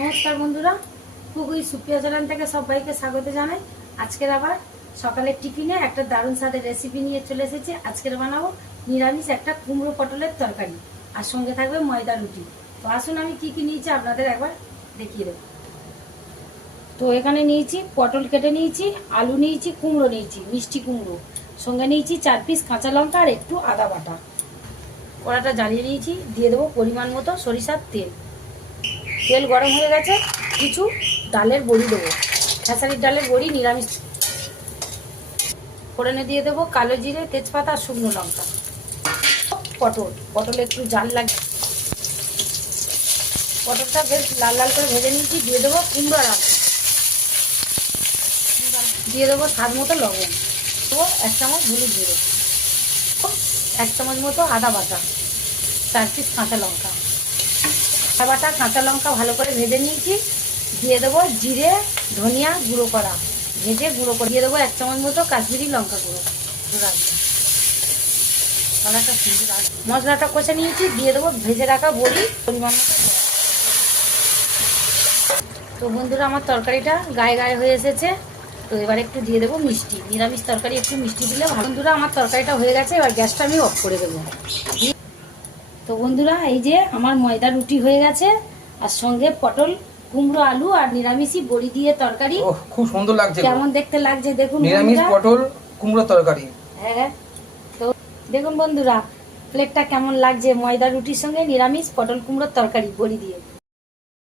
নমস্কার বন্ধুরা, পুকুই সুপ্রিয়া চ্যানেল থেকে সবাইকে স্বাগত জানাই। আজকের আবার সকালের টিফিনে একটা দারুণ স্বাদের রেসিপি নিয়ে চলে এসেছি। আজকের বানাবো নিরামিষ একটা কুমড়ো পটলের তরকারি, আর সঙ্গে থাকবে ময়দা রুটি। তো আসুন আমি কি কি নিয়েছি আপনাদের একবার দেখিয়ে দেবো। তো এখানে নিয়েছি পটল কেটে নিয়েছি, আলু নিয়েছি, কুমড়ো নিয়েছি, মিষ্টি কুমড়ো, সঙ্গে নিয়েছি 4 পিস কাঁচা লঙ্কা আর একটু আদা বাটা। কড়াটা জ্বালিয়ে নিয়েছি, দিয়ে দেবো পরিমাণ মতো সরিষার তেল। তেল গরম হয়ে গেছে, কিছু ডালের বড়ি দেবো, খেসারির ডালের বড়ি নিরামিষ। ফোড়নে দিয়ে দেবো কালো জিরে, তেজপাতা আর শুকনো লঙ্কা। পটল একটু জাল লাগে, পটলটা বেশ লাল লাল করে ভেজে নিয়েছি। দিয়ে দেবো কুমড়ো আর আলু, দিয়ে দেবো স্বাদ মতো লবণ, দেবো 1 চামচ হলুদ গুঁড়ো, 1 চামচ মতো আদা বাটা, 4 পিস কাঁচা লঙ্কা। আদা বাটা কাঁচা লঙ্কা ভালো করে ভেজে নিয়েছি। দিয়ে দেবো জিরে ধনিয়া গুঁড়ো করা, ভেজে গুঁড়ো করে দিয়ে দেবো 1 চামচ মতো কাশ্মীরি লঙ্কা গুঁড়ো। মশলাটা কষে নিয়েছি, দিয়ে দেবো ভেজে রাখা বড়ি পরিমাণ মতো। তো বন্ধুরা, আমার তরকারিটা গায়ে গায়ে হয়ে এসেছে। তো এবার একটু দিয়ে দেবো মিষ্টি, নিরামিষ তরকারি একটু মিষ্টি দিলে ভালো। বন্ধুরা, আমার তরকারিটা হয়ে গেছে, এবার গ্যাসটা আমি অফ করে দেবো। তো বন্ধুরা, এই যে আমার ময়দা রুটি হয়ে গেছে, আর সঙ্গে পটল কুমড়ো আলু আর নিরামিষি বড়ি দিয়ে তরকারি। খুব সুন্দর লাগছে। কেমন দেখতে লাগছে দেখুন, নিরামিষ পটল কুমড়ো তরকারি। হ্যাঁ, তো দেখুন বন্ধুরা, প্লেটটা কেমন লাগছে ময়দা রুটির সঙ্গে নিরামিষ পটল কুমড়োর তরকারি বড়ি দিয়ে।